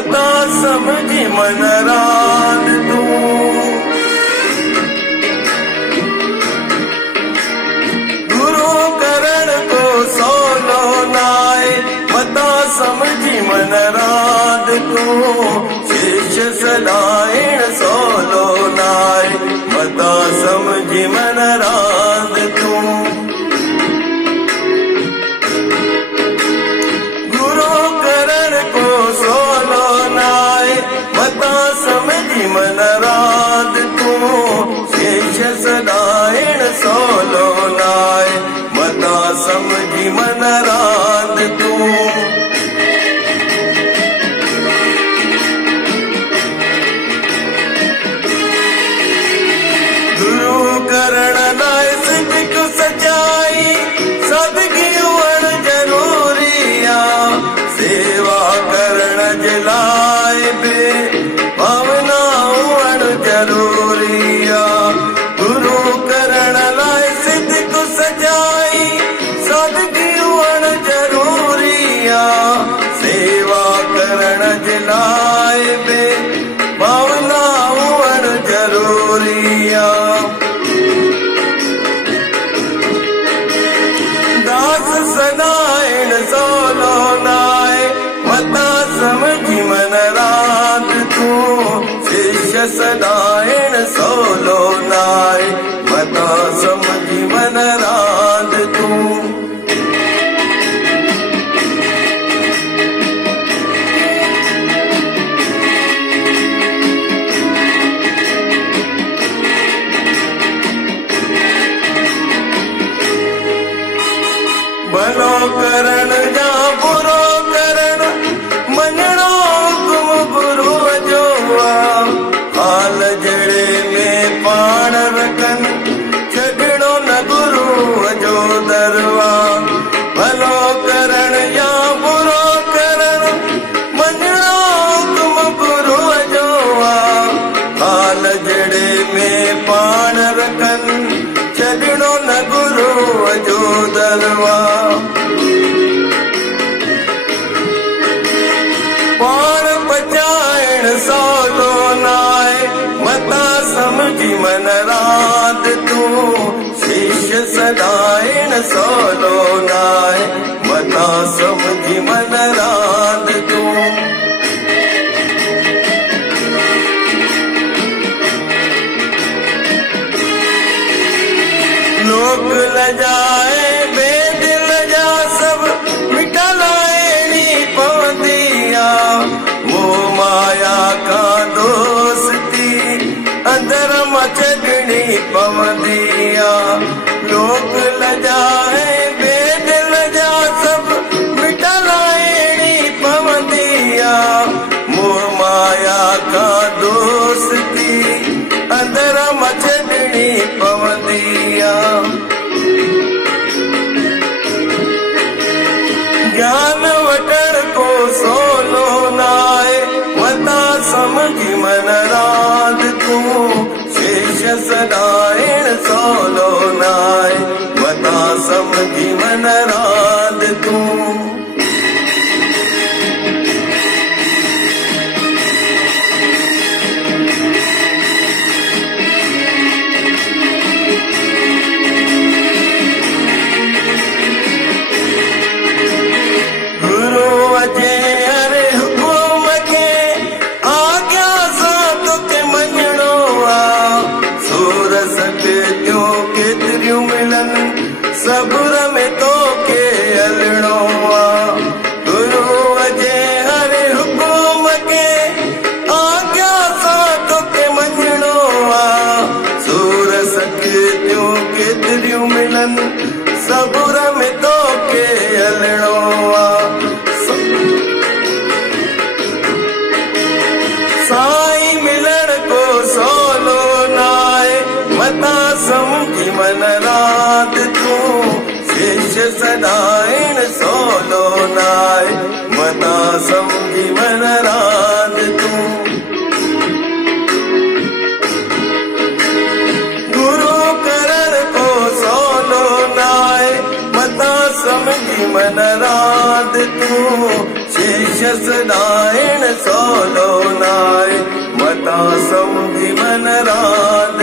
मता समझी मन रात तू। गुरु करण को सोलो नाय, मता समझी मन रात तू। शिष्य सदाएण सोलो नाय, मता समझी मन रात तू। मन रात तू शिष्य सदाएण सोलो नाय, मता समझी मन रात तू। गुरु करण नाय सिद्ध सच्चाई, सादगी वण जरूरिया। सेवा करण जलाए बे भावना जरूरिया। गुरु करण लाए सिद्ध को सजाई, सादगी वण जरूरिया। सेवा करण जलाए बे भावना वण जरूरिया। दास सदाएण सोलो नाय, मता समझी मन रात तू। शिष्य सदाएण सोलो नाय, मता समझी मन रात तू। भलो करण जा बुरो करण, मञणो हुकुम गुरु जो आ। हाल जड़े में पाण रखन, छॾणो न गुरु जो दरवा। भलो करण या बुरो करण, मञणो हुकुम गुरु जो आ। हाल जड़े में पाण रखन, छॾणो न गुरु जो दरवा। पाण बचाइण सोलो नाय, मता समझी मन रात तू। शिष्य सदाएण सोलो नाय, मता समझी मन रात तू। लोक लजाए बेदिल जा सब, मिटलाएणी पवंदिया। मोह माया का दोस्ती अंदर मचड़नी पवंदिया। लोक लजाए बेदिल जा सब, मिटलाएणी पवंदिया। मोह माया का दोस्ती अंदर मचड़नी पवंदिया। ज्ञान वटण को सोलो नाय, मता समझी मन रात तू। शिष्य सदाएण सोलो नाय, मता समझी मन रात तू। सबुर में तो के अलणो आ। गुरु अजे हरे हुकुम के, आज्ञा सा तो के मञणो आ। सूर सके त्यों के तिरियूं मिलन, सबुर में तो के अलणो आ। साईं मिलन को सोलो नाय, मता समझी मन रात तू। शिष्य सदाएण सोलो नाय, मता समझी मन रात तू। गुरु करण को सोलो नाय, मता समझी मन रात तू। शिष्य सदायण सोलो नारी मता समझी मन रात